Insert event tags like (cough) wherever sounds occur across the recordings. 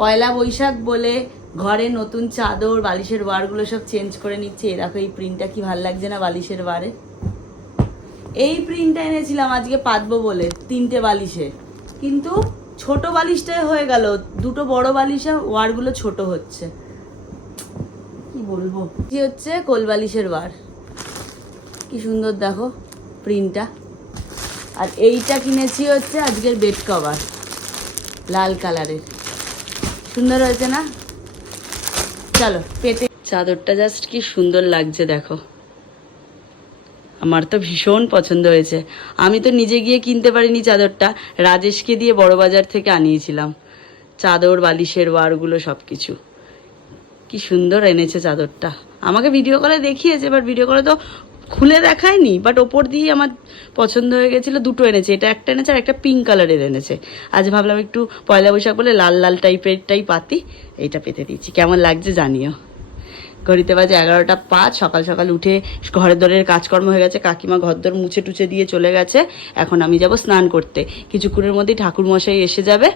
পয়লা বৈশাখ বলে ঘরে নতুন চাদর, বালিশের ওয়ারগুলো সব চেঞ্জ করে নিচ্ছে। এ দেখো, এই প্রিন্টটা কি ভালো লাগছে না বালিশের ওয়ারে? এই প্রিন্টটা এনেছিলাম আজকে পাতবো বলে, তিনটে বালিশে। কিন্তু ছোট বালিশটাই হয়ে গেল। দুটো বড় বালিশে ওয়ারগুলো ছোট হচ্ছে। কি বলব? কি হচ্ছে কোল বালিশের ওয়ার। কি সুন্দর দেখো প্রিন্টটা আর এইটা কিনেছি হচ্ছে আজকের বেড কভার, লাল কালারের। সুন্দর হয়েছে না? চলো, পেতে। চাদরটা জাস্ট কি সুন্দর লাগছে, দেখো। আমার তো ভীষণ পছন্দ হয়েছে। আমি তো নিজে গিয়ে কিনতে পারিনি চাদরটা, রাজেশকে দিয়ে বড় বাজার থেকে আনিয়েছিলাম। চাদর, বালিশের ওয়ারগুলো সব কিছু কি সুন্দর এনেছে চাদরটা। আমাকে ভিডিও কলে দেখিয়েছে বাট ভিডিও কলে তো খুলে দেখায়নি বাট ওপর দিয়ে আমার পছন্দ হয়ে গেছিল, দুটো এনেছে। এটা একটা এনেছে আর একটা পিঙ্ক কালারের এনেছে। আজ ভাবলাম একটু পয়লা বৈশাখ বলে লাল লাল টাইপের টাই পাতি, এইটা পেতে দিয়েছি। কেমন লাগছে জানিও। ঘড়িতে বাজে এগারোটা পাঁচ, সকাল সকাল উঠে ঘরের দরের কাজকর্ম হয়ে গেছে, কাকিমা ঘরদর মুছে টুছে দিয়ে চলে গেছে, এখন আমি যাব স্নান করতে। কিছুক্ষণের মধ্যেই ঠাকুর মশাই এসে যাবে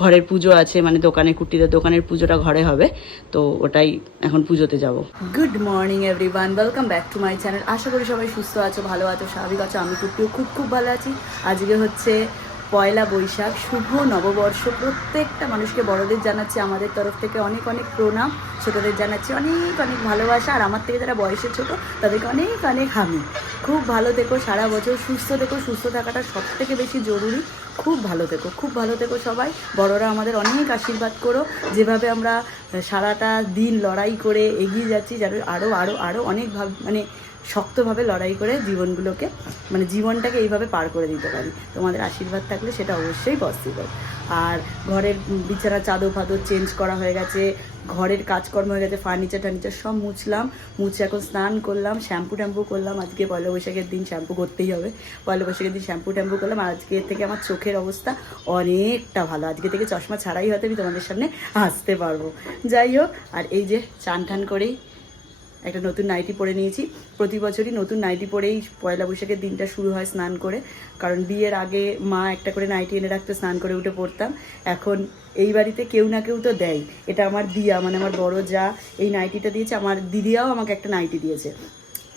ঘরের পুজো আছে মানে দোকানে কুটিদের দোকানের পুজোটা ঘরে হবে, তো ওটাই এখন পুজোতে যাব। Good morning everyone welcome back to my channel আশা করি সবাই সুস্থ আছো, ভালো আছো, স্বাভাবিক আছো, আমি কুটিও খুব খুব ভালো আছি। আজকে হচ্ছে পয়লা বৈশাখ, শুভ নববর্ষ। প্রত্যেকটা মানুষকে বড়দের জানাচ্ছি, আমাদের তরফ থেকে অনেক অনেক প্রণাম। ছোটদের জানাচ্ছি অনেক অনেক ভালোবাসা। আর আমার থেকে যারা বয়সে ছোট, তাদেরকে অনেক অনেক হামি। খুব ভালো থেকো সারা বছর, সুস্থ থেকো। সুস্থ থাকাটা সব থেকে বেশি জরুরি। খুব ভালো থেকো, খুব ভালো থেকো সবাই। বড়রা আমাদের অনেক আশীর্বাদ করো। যেভাবে আমরা সারাটা দিন লড়াই করে এগিয়ে যাচ্ছি, যেন আরও আরও আরও অনেক ভাব মানে শক্তভাবে লড়াই করে জীবনগুলোকে মানে জীবনটাকে এইভাবে পার করে দিতে পারি। তোমাদের আশীর্বাদ থাকলে সেটা অবশ্যই পসিবল আর ঘরের বিছানা, চাদর ফাদর চেঞ্জ করা হয়ে গেছে, ঘরের কাজকর্ম হয়ে গেছে ফার্নিচার টার্নিচার সব মুছলাম, মুছে এখন স্নান করলাম শ্যাম্পু ট্যাম্পু করলাম, আজকে পয়লা বৈশাখের দিন শ্যাম্পু করতেই হবে। পয়লা বৈশাখের দিন শ্যাম্পু ট্যাম্পু করলাম আজকে থেকে আমার চোখের অবস্থা অনেকটা ভালো। আজকে থেকে চশমা ছাড়াই হয়তো আমি তোমাদের সামনে আসতে পারব। যাই হোক, আর এই যে চান টান করেই একটা নতুন নাইটি পরে নিয়েছি। প্রতি বছরই নতুন নাইটি পরেই পয়লা বৈশাখের দিনটা শুরু হয় স্নান করে। কারণ বিয়ের আগে মা একটা করে নাইটি এনে রাখতে, স্নান করে উঠে পড়তাম। এখন এই বাড়িতে কেউ না কেউ তো দেয়। এটা আমার দিয়া মানে আমার বড় যা এই নাইটিটা দিয়েছে, আমার দিদিয়াও আমাকে একটা নাইটি দিয়েছে।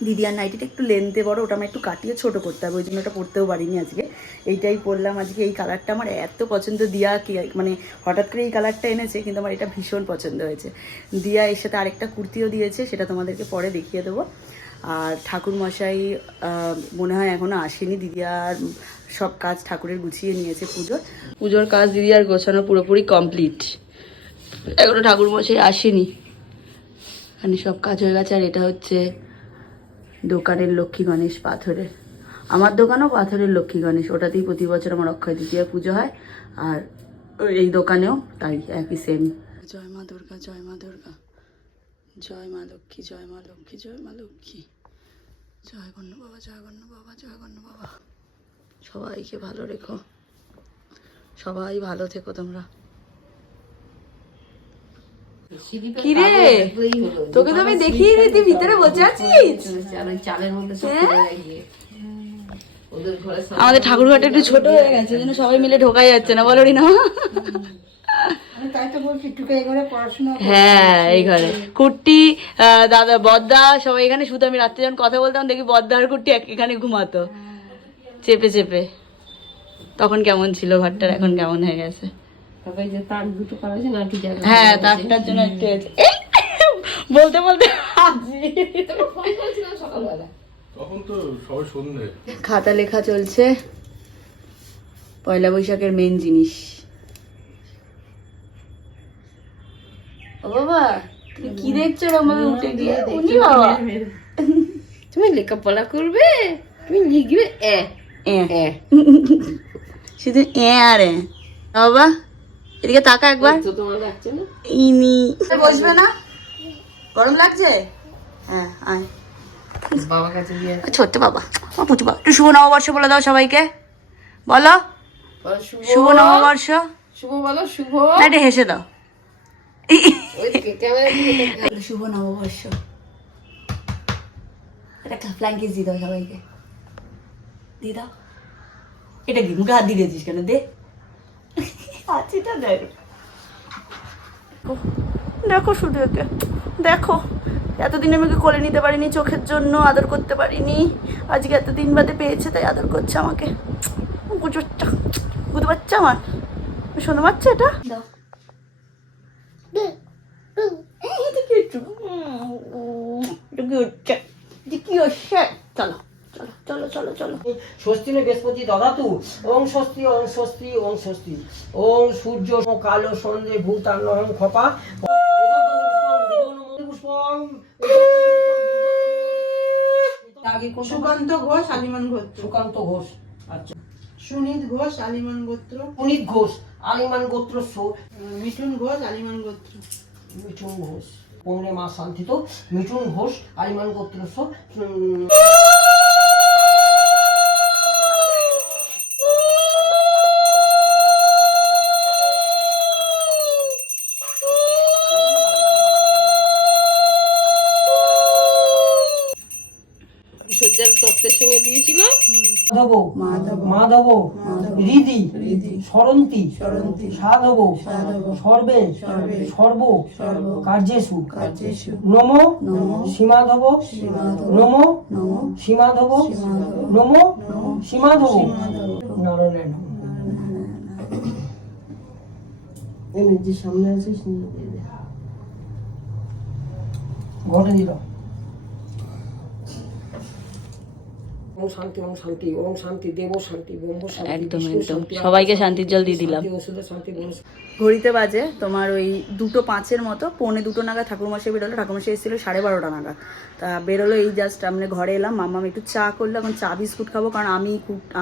দিদিয়ার নাইটিটা একটু লেন্থে বড়, ওটা আমার একটু কাটিয়ে ছোট করতে হবে, ওই জন্য ওটা পরতেও পারিনি আজকে। এইটাই পরলাম আজকে, এই কালারটা আমার এত পছন্দ, দিয়া কি মানে হঠাৎ করে এই কালারটা এনেছে, কিন্তু আমার এটা ভীষণ পছন্দ হয়েছে। দিয়া এর সাথে আরেকটা কুর্তিও দিয়েছে, সেটা তোমাদেরকে পরে দেখিয়ে দেবো। আর ঠাকুর মশাই মনে হয় এখনও আসেনি দিদিয়ার সব কাজ ঠাকুরের গুছিয়ে নিয়েছে পুজোর। পুজোর কাজ দিদিয়ার গোছানো পুরোপুরি কমপ্লিট এখনও ঠাকুর মশাই আসেনি। মানে সব কাজ হয়ে গেছে, আর এটা হচ্ছে দোকানের লক্ষ্মী গণেশ পাথরের। আমার দোকানও পাথরের লক্ষ্মী গণেশ, ওটাতেই প্রতি বছর আমার অক্ষয় দ্বিতীয় পুজো হয়, আর এই দোকানেও তাই একই সেম জয় মা দুর্গা, জয় মা দুর্গা। জয় মা লক্ষ্মী, জয় মা লক্ষ্মী, জয় মা লক্ষ্মী। জয় গণ্য বাবা, জয় গণ্য বাবা, জয় গণ্য বাবা। সবাইকে ভালো রেখো। সবাই ভালো থেকো তোমরা। কিরে? তোকে তো আমি দেখিয়ে দিতি ভিতরে বসে আছিস? চালের মধ্যে সব হ্যাঁ? আমাদের ঠাকুর ঘরটা একটু ছোট হয়ে গেছে যেন সবাই মিলে ঢোকাই যাচ্ছে না বলো না আমি তাই তো বলছি একটু এই ঘরে পড়াশোনা হ্যাঁ এই ঘরে। কুর্তি আহ, দাদা বদ্দা সবাই এখানে শুধু আমি রাত্রে যখন কথা বলতাম দেখি বদ্দা আর কুর্তি এক- এখানে ঘুমাতো। চেপে চেপে। তখন কেমন ছিল ঘরটার এখন কেমন হয়ে গেছে? হ্যাঁ তারটার জন্য একটু বলতে বলতে খাতা লেখা চলছে। পয়লা বৈশাখের মেন জিনিস। ও বাবা তুমি কি দেখছ ভাবে উঠে গিয়ে? উনি বাবা। তুমি লেখাপড়া করবে? তুমি লিখবে এ এ। এ। শুধু এ আর এ। বাবা এদিকে তাকা একবার। তো তোমার ইনি। বসবে না? গরম লাগছে? হ্যাঁ আয়। ছোট্ট বাবা। পুচু বাবা। একটু শুভ নববর্ষ বলে দাও সবাইকে। বলো। বলো, শুভ নববর্ষ। শুভ বলো শুভ। না একটু হেসে দাও। শুভ নববর্ষ। এটা দাও সবাইকে। দিয়ে দাও। এটা কি? মুখে হাত দিয়ে দিয়েছিস কেন? দে। হাঁচিটা দেখো। দেখো শুধু একে। দেখো এতদিন আমাকে কোলে নিতে পারিনি চোখের জন্য আদর করতে পারিনি। আজকে এতদিন বাদে পেয়েছে তাই আদর করছে আমাকে। গুজোচ্চা বুঝতে পারছ আমার। শোনো পাচ্ছ? এটা কি হচ্ছে? চলো। চলো চলো চলো চলো। স্বস্তিনে বৃহস্পতি দদাতু ওং স্বস্তি ওং স্বস্তি ওং স্বস্তি। ওং সূর্য কালো ভূতান্নহং খপা। সুকান্ত ঘোষ আলিমান গোত্র। সুকান্ত ঘোষ আচ্ছা। সুনীত ঘোষ আলিমান গোত্র। পুনিত ঘোষ আলিমান গোত্রস্য মিঠুন ঘোষ আলিমান গোত্র। মিঠুন ঘোষ পৌনে মা শান্তিত মিঠুন ঘোষ আলিমান গোত্রস্য সজ্জার তত্ত্বের সঙ্গে দিয়েছিল। মাধব মাধব। হৃদি সরন্তি সাধব সর্বে সর্ব। কার্যেষু। নম সীমাধব। নম সীমাধব। নম সীমাধব। নারায়ণ। এনে যে সামনে দেবে ঘটে দিল। ওম শান্তি ওম শান্তি ওম শান্তি দেব শান্তি ব্রহ্ম শান্তি একদম একদম। সবাইকে শান্তির জল দিয়ে দিলাম। শান্তি, ঘড়িতে বাজে তোমার ওই দুটো পাঁচের মতো পৌনে দুটো নাগাদ ঠাকুরমশাই বেরোলো ঠাকুরমশাই এসেছিল সাড়ে বারোটা নাগাদ। তা বেরোলো এই জাস্ট আমরা ঘরে এলাম মাম্মাম একটু চা করল এখন চা বিস্কুট খাব কারণ আমি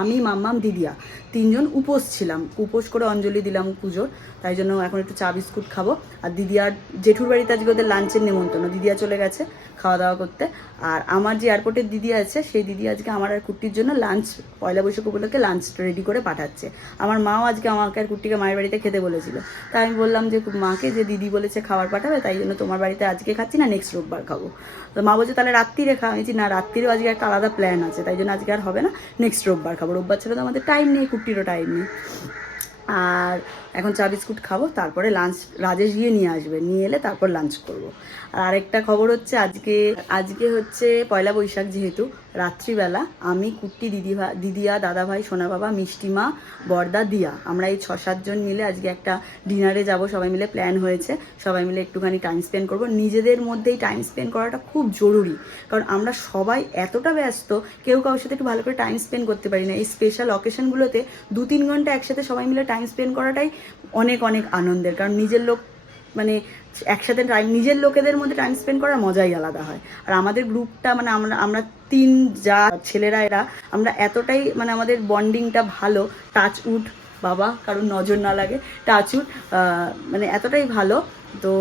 আমি মাম্মাম দিদিয়া। তিনজন উপোস ছিলাম উপোস করে অঞ্জলি দিলাম পুজোর তাই জন্য এখন একটু চা বিস্কুট খাব। আর দিদিয়ার জেঠুর বাড়িতে আজকে ওদের লাঞ্চের নেমন্তন্ন দিদিয়া চলে গেছে খাওয়া দাওয়া করতে। আর আমার যে এয়ারপোর্টের দিদি আছে, সেই দিদি আজকে আমার আর কুট্টির জন্য লাঞ্চ পয়লা বৈশাখ উপলক্ষে লাঞ্চ রেডি করে পাঠাচ্ছে। আমার মাও আজকে আমাকে আর কুট্টিকে মায়ের বাড়িতে খেতে বলেছিল। তাই আমি বললাম যে, মাকে যে দিদি বলেছে খাবার পাঠাবে, তাই জন্য তোমার বাড়িতে আজকে খাচ্ছি না নেক্সট রোববার খাব। তো মা বলছে, তাহলে রাত্রিরে খাওয়া আমি না, রাত্রিরেও আজকে একটা আলাদা প্ল্যান আছে, তাই জন্য আজকে আর হবে না নেক্সট রোববার খাব। রোববার ছেড়ে তো আমাদের টাইম নেই, কুট্টিরও টাইম নেই। আর এখন চা বিস্কুট খাব, তারপরে লাঞ্চ রাজেশ গিয়ে নিয়ে আসবে। নিয়ে এলে তারপর লাঞ্চ করব। আর আরেকটা খবর হচ্ছে, আজকে আজকে হচ্ছে পয়লা বৈশাখ যেহেতু রাত্রিবেলা আমি কুট্টি দিদি ভা দিদিয়া দাদা ভাই সোনা বাবা মিষ্টিমা, বর্দা, দিয়া। আমরা এই ছ সাতজন মিলে আজকে একটা ডিনারে যাব। সবাই মিলে প্ল্যান হয়েছে। সবাই মিলে একটুখানি টাইম স্পেন্ড করব। নিজেদের মধ্যেই টাইম স্পেন্ড করাটা খুব জরুরি। কারণ আমরা সবাই এতটা ব্যস্ত, কেউ কারোর সাথে একটু ভালো করে টাইম স্পেন্ড করতে পারি না। এই স্পেশাল অকেশনগুলোতে দু তিন ঘণ্টা একসাথে সবাই মিলে টাইম স্পেন্ড করাটাই অনেক অনেক আনন্দের। কারণ নিজের লোক মানে একসাথে টাইম নিজের লোকেদের মধ্যে টাইম স্পেন্ড করার মজাই আলাদা হয়। আর আমাদের গ্রুপটা মানে আমরা আমরা তিন যা ছেলেরা এরা, আমরা এতটাই মানে আমাদের বন্ডিংটা ভালো টাচ উড বাবা কারণ নজর না লাগে টাচ উড মানে এতটাই ভালো। তো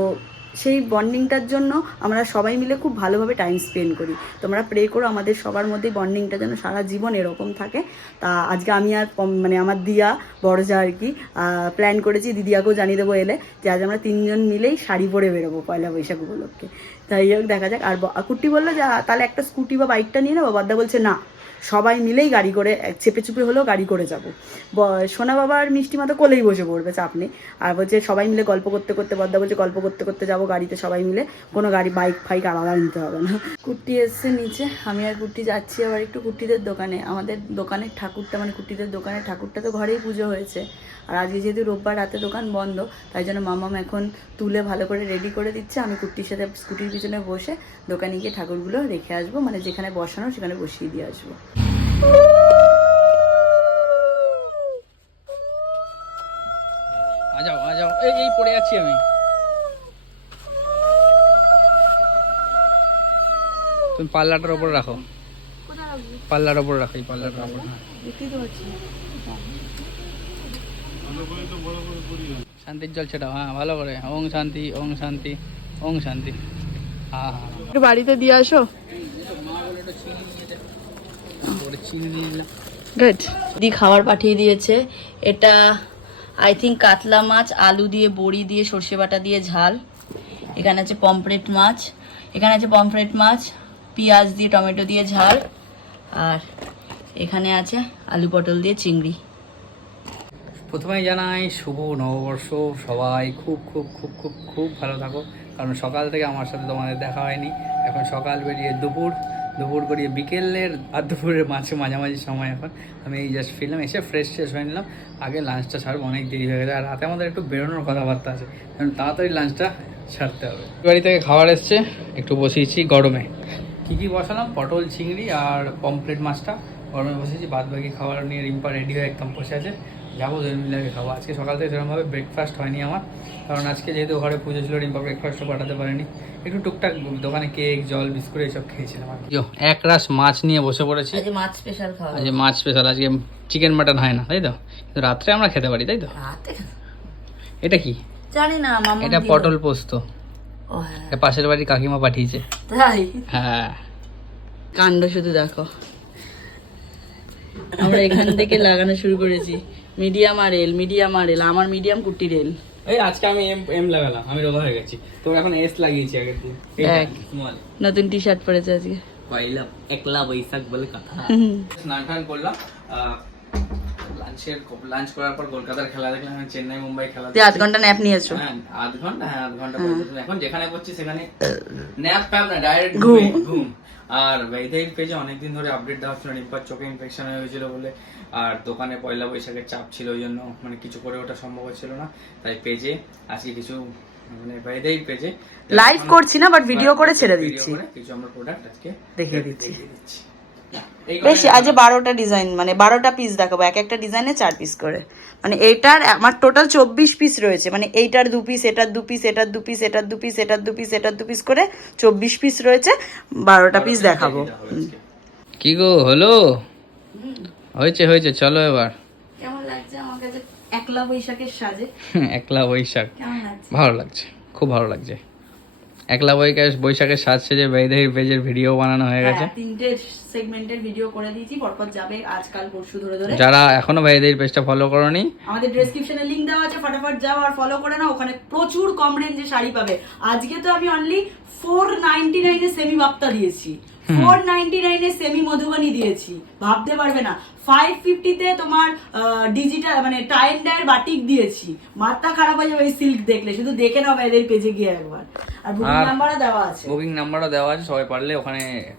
সেই বন্ডিংটার জন্য আমরা সবাই মিলে খুব ভালোভাবে টাইম স্পেন্ড করি। তোমরা প্রে করো আমাদের সবার মধ্যে বন্ডিংটা যেন সারা জীবন এরকম থাকে। তা আজকে আমি আর মানে আমার দিয়া বড় যা আর কি প্ল্যান করেছি, দিদিয়াকেও জানিয়ে দেবো এলে যে আজ আমরা তিনজন মিলেই শাড়ি পরে বেরোবো পয়লা বৈশাখ উপলক্ষে। তাই হোক, দেখা যাক। আর কুট্টি বলল যে তাহলে একটা স্কুটি বা বাইকটা নিয়ে নেব বাদ্দা বলছে, না। সবাই মিলেই গাড়ি করে চেপে চুপে হলেও গাড়ি করে যাব। সোনা বাবা আর মিষ্টি মা তো কোলেই বসে পড়বে, চাপ নেই। আর বলছে সবাই মিলে গল্প করতে করতে বদ্দা বলছে গল্প করতে করতে যাব গাড়িতে সবাই মিলে, কোনো গাড়ি, বাইক, ফাইক আলাদা নিতে হবে না। কুর্তি এসছে নিচে, আমি আর কুর্তি যাচ্ছি আবার একটু কুর্তিদের দোকানে। আমাদের দোকানের ঠাকুরটা মানে কুর্তিদের দোকানের ঠাকুরটা তো ঘরেই পুজো হয়েছে। আর আজকে যেহেতু রোববার, রাতে দোকান বন্ধ, তাই জন্য মামাম এখন তুলে ভালো করে রেডি করে দিচ্ছে। আমি কুর্তির সাথে, স্কুটির পিছনে বসে দোকানে গিয়ে ঠাকুরগুলো রেখে আসব মানে যেখানে বসানো সেখানে বসিয়ে দিয়ে আসব। আ যাও আ যাও এই এই পড়ে যাচ্ছি আমি তুমি পাল্লাটার ওপর রাখো পাল্লার ওপর রাখো এই পাল্লাটার ওপর শান্তির জল ছেটাও হ্যাঁ ভালো করে ওং শান্তি ওং শান্তি ওং শান্তি হ্যাঁ বাড়িতে দিয়ে আসো ওটা চিনি নিয়ে নিলাম গুড দি খাবার পাঠিয়ে দিয়েছে। এটা আই থিঙ্ক কাতলা মাছ, আলু দিয়ে, বড়ি দিয়ে, সর্ষে বাটা দিয়ে ঝাল। এখানে আছে পমফ্রেট মাছ। এখানে আছে পমফ্রেট মাছ, পেঁয়াজ দিয়ে, টমেটো দিয়ে ঝাল। আর এখানে আছে আলু পটল দিয়ে চিংড়ি। প্রথমেই জানাই, শুভ নববর্ষ। সবাই খুব খুব খুব খুব খুব ভালো থাকো। কারণ সকাল থেকে আমার সাথে তোমাদের দেখা হয়নি। এখন সকাল বেরিয়ে দুপুর। দুপুর করিয়ে বিকেলের আর দুপুরের মাঝে মাঝামাঝি সময় এখন। আমি এই জাস্ট ফিরলাম, এসে ফ্রেশ শেষ হয়ে নিলাম। আগে লাঞ্চটা সারবো, অনেক দেরি হয়ে গেছে। আর রাতে আমাদের একটু বেরোনোর কথাবার্তা আছে। কারণ তাড়াতাড়ি লাঞ্চটা ছাড়তে হবে। বাড়ি থেকে খাবার এসছে, একটু বসিয়েছি গরমে। কী কী বসালাম? পটল, চিংড়ি আর পমপ্লেট মাছটা। গরমে বসেছি বাদ বাকি খাবার নিয়ে রিম্পা রেডি হয়ে একদম বসে আছে। যাব দুজন মিলে আগে খাব। আজকে সকাল থেকে সেরকমভাবে ব্রেকফাস্ট হয়নি আমার। কারণ আজকে যেহেতু ঘরে পুজো ছিল রিম্পা ব্রেকফাস্টও পাঠাতে পারেনি। একটু টুকটাক দোকানে কেক জল বিস্কুট এইসব খেয়েছিলাম আর কি। এক রাস মাছ নিয়ে বসে পড়েছি। আজকে মাছ স্পেশাল খাওয়া আজকে মাছ স্পেশাল আজকে চিকেন মাটন হয় না তাই তো? কিন্তু রাত্রে আমরা খেতে পারি তাই তো? এটা কি? জানি না মামা এটা পটল পোস্ত। ও হ্যাঁ। পাশের বাড়ি কাকিমা পাঠিয়েছে। তাই? হ্যাঁ। কাণ্ড শুধু দেখো। আমরা এখান থেকে লাগানো শুরু করেছি। মিডিয়াম আর এল মিডিয়াম আর এল আমার মিডিয়াম কুটি রেল এই আজকে আমি এম এম লাগালাম আমি রোগা হয়ে গেছি। তো এখন এস লাগিয়েছি আগে দেখ। নতুন টি শার্ট পরেছে আজকে। পয়লা একলা বৈশাখ বলে কথা। স্নান টান করলাম লাঞ্চের লাঞ্চ করার পর কলকাতার খেলা দেখলাম আমি চেন্নাই মুম্বাই খেলা তুই আধ ঘণ্টা ন্যাপ নিয়েছো। হ্যাঁ আধ ঘণ্টা হ্যাঁ আধ ঘণ্টা এখন যেখানে পড়ছি সেখানে ন্যাপ ফ্যাপ না ডাইরেক্ট ঘুম। ঘুম। আর বেদের পেজে অনেকদিন ধরে আপডেট দেওয়া হচ্ছিল নিপার চোখে ইনফেকশন হয়েছিল বলে। আর দোকানে পয়লা বৈশাখের চাপ ছিল ওই জন্য মানে কিছু করে ওটা সম্ভব হচ্ছিল না। তাই পেজে আজকে কিছু মানে বেদের পেজে Live করছি না, বাট ভিডিও করে ছেড়ে দিচ্ছি। কিছু আমরা প্রোডাক্ট আজকে দেখিয়ে দিচ্ছি। দিচ্ছি। বেশি আজ বারোটা ডিজাইন মানে বারোটা পিস দেখাবো এক একটা ডিজাইনে চার পিস করে। মানে এইটার আমার টোটাল চব্বিশ পিস রয়েছে মানে এইটার দু পিস এটার দু পিস এটার দু পিস এটার দু পিস এটার দু পিস এটার দু পিস করে চব্বিশ পিস রয়েছে বারোটা পিস দেখাবো। কি গো হলো? হয়েছে হয়েছে চলো এবার। কেমন লাগছে আমার কাছে? একলা বৈশাখের সাজে। একলা বৈশাখ। ভালো লাগছে খুব ভালো লাগছে। একলা বৈশাখ বৈশাখের সাজ সেজে বেদের পেজের ভিডিও বানানো হয়ে গেছে। হ্যাঁ, তিনটে সেগমেন্টের ভিডিও করে দিয়েছি পরপর যাবে আজকাল পরশু ধরে ধরে। যারা এখনও বেদের পেজটা ফলো করনি আমাদের ডেসক্রিপশনে লিংক দেওয়া আছে ফটাফট যাও আর ফলো করে নাও ওখানে প্রচুর কম রেঞ্জে শাড়ি পাবে। আজকে তো আমি অনলি ফোর নাইনটি নাইনে সেমি বাপ্তা দিয়েছি। ফোর নাইনটি নাইনে সেমি মধুবনী দিয়েছি। ভাবতে পারবে না। ফাইভ ফিফটিতে তোমার ডিজিটাল মানে টাইম ডায়ের বাটিক দিয়েছি। মাথা খারাপ হয়ে যাবে এই সিল্ক দেখলে। শুধু দেখে নাও এদের পেজে গিয়ে একবার। আর বুকিং নাম্বারও দেওয়া আছে। বুকিং নাম্বারও দেওয়া আছে। সবাই পারলে ওখানে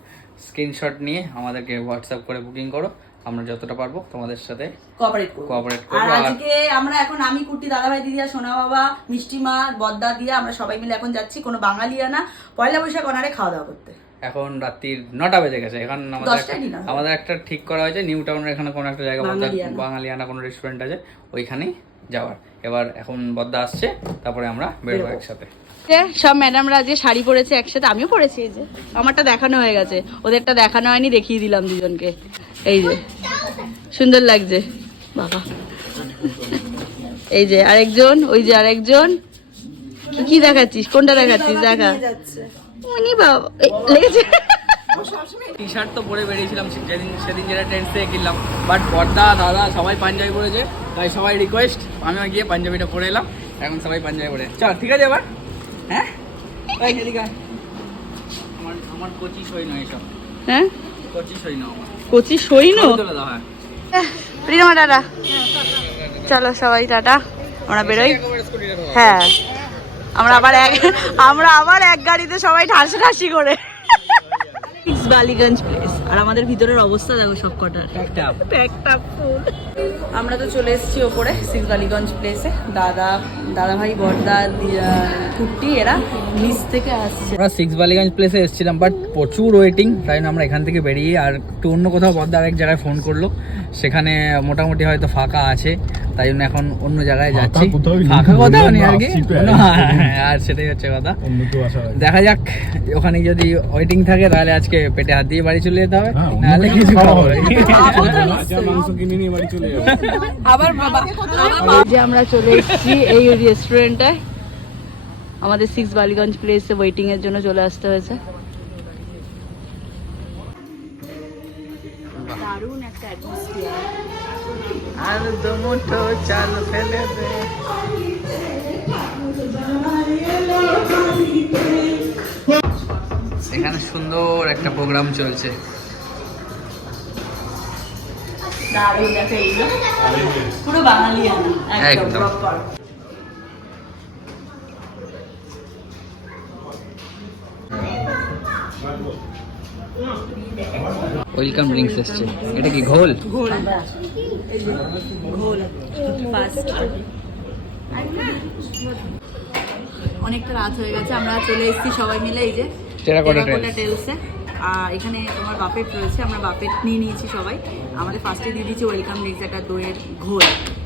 স্ক্রিনশট নিয়ে আমাদেরকে হোয়াটসঅ্যাপ করে বুকিং করো। আমরা যতটা পারব তোমাদের সাথে কোঅপারেট করব। Cooperate আর করব। আর- আজকে আমরা এখন আমি কুর্তি দাদাভাই দিদিয়া সোনা বাবা মিষ্টি মা বদ্দা দিয়া আমরা সবাই মিলে এখন যাচ্ছি। কোনো বাঙালিয়ানা পয়লা বৈশাখ অনারে খাওয়া দাওয়া করতে। এখন রাত্রির নটা বেজে গেছে। এখন আমাদের একটা- আমাদের একটা ঠিক করা হয়েছে নিউ টাউনের এখানে কোনো একটা জায়গা। বাঙালিয়ানা। কোনো রেস্টুরেন্ট আছে ওইখানেই যাওয়ার। এবার এখন বদ্দা আসছে তারপরে আমরা বেরোবো একসাথে। সব ম্যাডামরা যে শাড়ি পরেছে একসাথে আমিও পরেছি এই যে। আমারটা দেখানো হয়ে গেছে ওদেরটা দেখানো হয়নি দেখিয়ে দিলাম দুজনকে। এই যে সুন্দর লাগছে। বাবা। এই যে আরেকজন ওই যে আরেকজন। কি কি দেখাচ্ছিস? কোনটা দেখাচ্ছিস? দেখা। উনি বাবা লেগেছে। টি শার্ট তো পরে বেরিয়েছিলাম যেদিন সেদিন যেটা ট্রেন্ড থেকে কিনলাম। বাট বর্দা দাদা সবাই পাঞ্জাবি পরেছে তাই সবাই রিকোয়েস্ট আমিও গিয়ে পাঞ্জাবিটা পরে এলাম এখন সবাই পাঞ্জাবি পরে। চল ঠিক আছে এবার? হ্যাঁ? আমার আমার কচি সই নয় এসব। হ্যাঁ? কচি সই না আমার। কচি তুলে দাও হ্যাঁ। প্রিয়মা টাটা চলো সবাই টাটা। আমরা বেরোই। হ্যাঁ। আমরা আবার এক আমরা আবার এক গাড়িতে সবাই ঠাসি ঠাসি করে। বালিগঞ্জ প্লেস আর আমাদের ভিতরের অবস্থা দেখো সব কটার একটা ফুল আমরা তো চলে এসেছি ওপরে সিক্স বালিগঞ্জ প্লেসে দাদা দাদা ভাই বর্দা কুট্টি এরা নিচ থেকে আসছে। আমরা সিক্স বালিগঞ্জ প্লেসে এসেছিলাম বাট প্রচুর ওয়েটিং তাই জন্য আমরা এখান থেকে বেরিয়ে আর একটু অন্য কোথাও বদ্দা আরেক জায়গায় ফোন করল। সেখানে মোটামুটি হয়তো ফাঁকা আছে তাই জন্য এখন অন্য জায়গায় যাচ্ছি। কোথাও ফাঁকা কোথাও নেই আর কি। কোনো- (laughs) হ্যাঁ, আর সেটাই হচ্ছে কথা। দেখা যাক ওখানে যদি ওয়েটিং থাকে তাহলে আজকে পেটে হাত দিয়ে বাড়ি চলে যেতে হবে। হ্যাঁ, নাহলে কিছু কিছু খাব হবে। না। রাজা মাংস কিনে নিয়ে বাড়ি চলে যাবে। আবার বাবা। যে আমরা চলে এসেছি এই রেস্টুরেন্টটায় আমাদের সিক্স বালিগঞ্জ প্লেসে ওয়েটিং এর জন্য চলে আসতে হয়েছে। দারুণ একটা আর দুমুঠো চাল ফেলে দে। এখানে সুন্দর একটা প্রোগ্রাম চলছে। পুরো একদম। ওয়েলকাম ড্রিঙ্কস এসছে। এটা কি ঘোল? ঘোল। ঘোল ফার্স্ট অনেকটা রাত হয়ে গেছে আমরা চলে এসেছি সবাই মিলে এই যে। Terracotta tales. এখানে তোমার বাপেট রয়েছে আমরা বাপেট নিয়ে নিয়েছি সবাই। আমাদের ফার্স্টে দিয়ে দিয়েছি ওয়েলকাম ড্রিঙ্কস একটা দইয়ের ঘোল।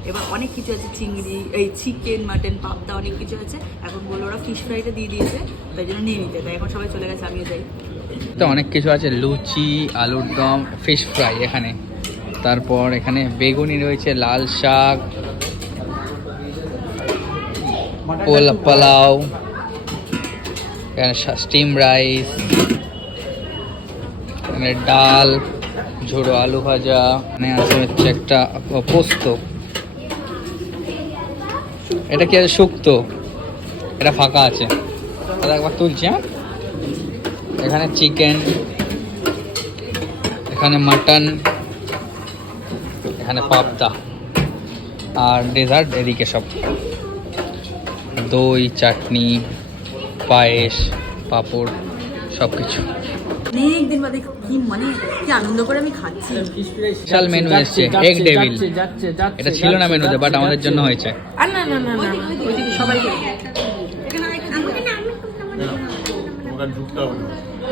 এবার অনেক কিছু আছে চিংড়ি এই চিকেন মাটন পাবদা অনেক কিছু আছে। এখন বলল ওরা ফিশ ফ্রাইটা দিয়ে দিয়েছে তাই জন্য নিয়ে নিতে। তাই এখন সবাই চলে গেছে আমিও যাই। তো অনেক কিছু আছে লুচি আলুর দম ফিশ ফ্রাই এখানে। তারপর এখানে বেগুনি রয়েছে লাল শাক পোলা- পোলাও। এখানে স্টিম রাইস এখানে ডাল, ঝোড়ো আলু ভাজা, এখানে আছে হচ্ছে একটা পোস্ত। এটা কি আছে শুক্তো? এটা ফাঁকা আছে। একবার তুলছি হ্যাঁ? এখানে চিকেন এখানে মাটন এখানে পাবদা। আর ডেজার্ট এদিকে সব। দই, চাটনি পায়েস পাঁপড় সব কিছু অনেক বাদে কি মানে কি আনন্দ করে আমি খাচ্ছি। বিশাল মেনু এসছে এগ ডেভিল এটা ছিল না মেনুতে বাট আমাদের জন্য হয়েছে। আর না না না না ওইদিকে সবাই খেয়ে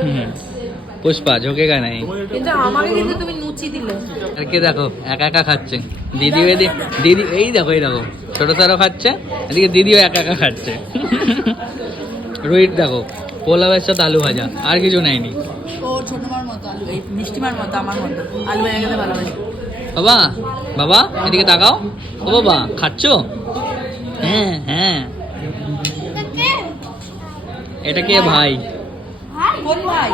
হুম। পুষ্পা নাই। নুচি দিলে। আর কে দেখো একা একা খাচ্ছে। দিদি দিদি এই দেখো এই দেখো ছোট তারও খাচ্ছে এদিকে দিদিও একা একা খাচ্ছে। রুইট দেখো পোলাওয়ের সাথে আলু ভাজা আর কিছু নেয়নি। ও ছোট মার মতো আলু এই মিষ্টিমার মতো আমার মতো। আলু ভেঙে খেতে ভালোবাসি বাবা বাবা এদিকে তাকাও। ও বাবা খাচ্ছো? হ্যাঁ হ্যাঁ। এটা কে ভাই? কোন ভাই?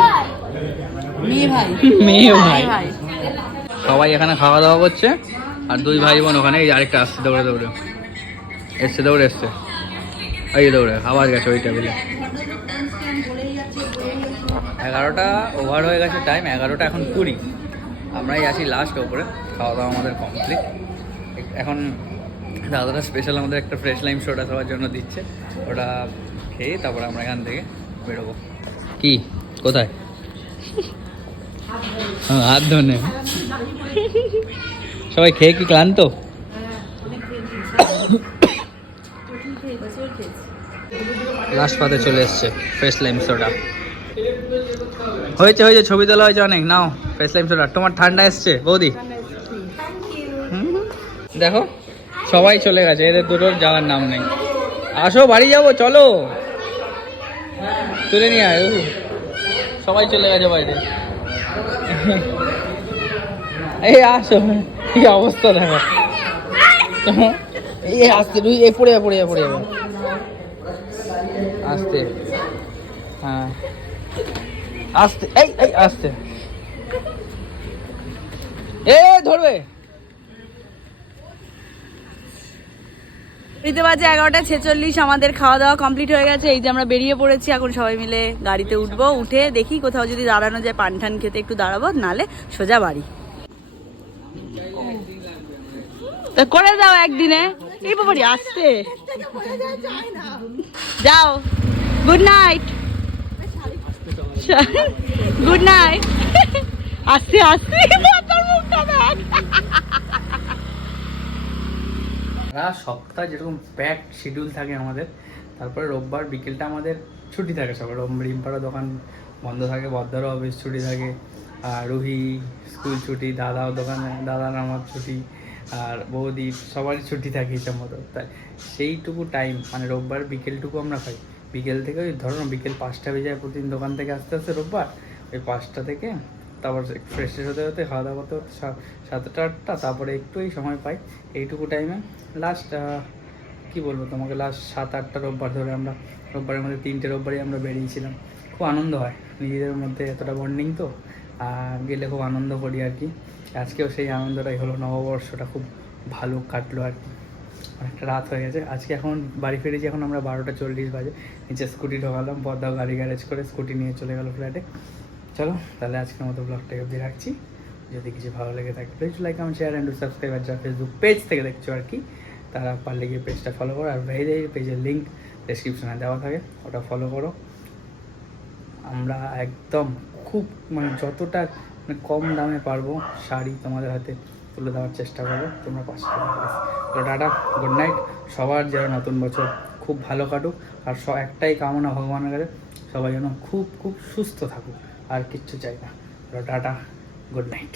মেয়ে ভাই। মেয়ে ভাই। ভাই। সবাই এখানে খাওয়া দাওয়া করছে আর দুই ভাই বোন ওখানে এই আরেকটা আসছে দৌড়ে দৌড়ে। এসছে দৌড়ে এসছে। এই দৌড়ে আবার গেছে ওই টেবিলে। এগারোটা ওভার হয়ে গেছে টাইম এগারোটা এখন কুড়ি। আমরাই আছি লাস্ট ওপরে খাওয়া দাওয়া আমাদের কমপ্লিট এখন দাদারা স্পেশাল আমাদের একটা ফ্রেশ লাইম শোটা সবার জন্য দিচ্ছে। ওটা খেয়ে তারপরে আমরা এখান থেকে বেরোবো। কি? কোথায়? হ্যাঁ, হাত ধনে। সবাই খেয়ে কি ক্লান্ত? (coughs) লাস্ট পাতে চলে এসছে ফ্রেশ লাইম সোডা হয়েছে হয়েছে ছবি তোলা হয়েছে অনেক। নাও ফ্রেশ লাইম সোডা তোমার ঠান্ডা এসছে বৌদি। দেখো সবাই চলে গেছে এদের দুটোর যাওয়ার নাম নেই। আসো বাড়ি যাব চলো। তুলে নিয়ে আয়। সবাই চলে গেছে বাইরে এই আসো। কি অবস্থা দেখো। এই আসতে তুই এই পড়ে পড়ে পড়ে যাবে আসতে। আসতে এই এই আসতে। এ ধরবে। ঘড়িতে বাজে এগারোটা ছেচল্লিশ আমাদের খাওয়া দাওয়া কমপ্লিট হয়ে গেছে। এই যে আমরা বেরিয়ে পড়েছি এখন সবাই মিলে গাড়িতে উঠবো উঠে দেখি কোথাও যদি দাঁড়ানো যায় পান ঠান খেতে একটু দাঁড়াবো নালে সোজা বাড়ি। তা করে দাও একদিনে। এই বাবারি আসতে। (laughs) যাও। গুড নাইট গুড নাইট (laughs) মুখটা দেখ। সারা সপ্তাহ যেরকম প্যাক শিডিউল থাকে আমাদের, তারপরে রোববার বিকেলটা আমাদের ছুটি থাকে সবার। রিম্পারও দোকান বন্ধ থাকে, বদ্দারও অফিস ছুটি থাকে, আর রুহি স্কুল ছুটি, দাদাও দোকানে দাদার আমার ছুটি, আর বৌদি সবারই ছুটি থাকে হিসাব মতো। তাই সেইটুকু টাইম মানে রোববার বিকেলটুকু আমরা পাই বিকেল থেকে ওই ধরো না বিকেল পাঁচটা বেজে যায় প্রতিদিন দোকান থেকে আসতে আসতে রোববার, ওই পাঁচটা থেকে তারপর ফ্রেশ ফ্রেশ হতে হতে, খাওয়া দাওয়া করতে সা- সাতটা আটটা, তারপরে একটুই সময় পাই। এইটুকু টাইমে লাস্ট কি বলব তোমাকে? লাস্ট সাত আটটা রোববার ধরে আমরা, রোববারের মধ্যে তিনটে রোববারই আমরা বেরিয়েছিলাম। খুব আনন্দ হয় নিজেদের মধ্যে এতটা বন্ডিং তো, আর গেলে খুব আনন্দ করি আর কি। আজকেও সেই আনন্দটাই হলো, নববর্ষটা খুব ভালো কাটলো আর কি। অনেকটা রাত হয়ে গেছে। আজকে এখন বাড়ি ফিরেছি, এখন আমরা বারোটা চল্লিশ বাজে। নিচে স্কুটি ঢোকালাম পদ্মাও গাড়ি গ্যারেজ করে স্কুটি নিয়ে চলে গেল ফ্ল্যাটে চলো, তাহলে আজকের মতো ব্লগটা অবধি রাখছি। যদি কিছু ভালো লেগে থাকে please like comment share and subscribe আর যারা ফেসবুক পেজ থেকে দেখছ আর কি। তারা পারলে গিয়ে পেজটা ফলো করো। আর ভেরি পেজের লিঙ্ক ডেসক্রিপশনে দেওয়া থাকে, ওটা ফলো করো। আমরা একদম খুব মানে যতটা মানে কম দামে পারব শাড়ি তোমাদের হাতে তুলে দেওয়ার চেষ্টা করব তোমরা পাশে তো টাটা গুড নাইট সবার যেন নতুন বছর খুব ভালো কাটুক, আর স একটাই কামনা ভগবানের কাছে, সবাই যেন খুব খুব সুস্থ থাকুক, আর কিচ্ছু চাই না। Tata good night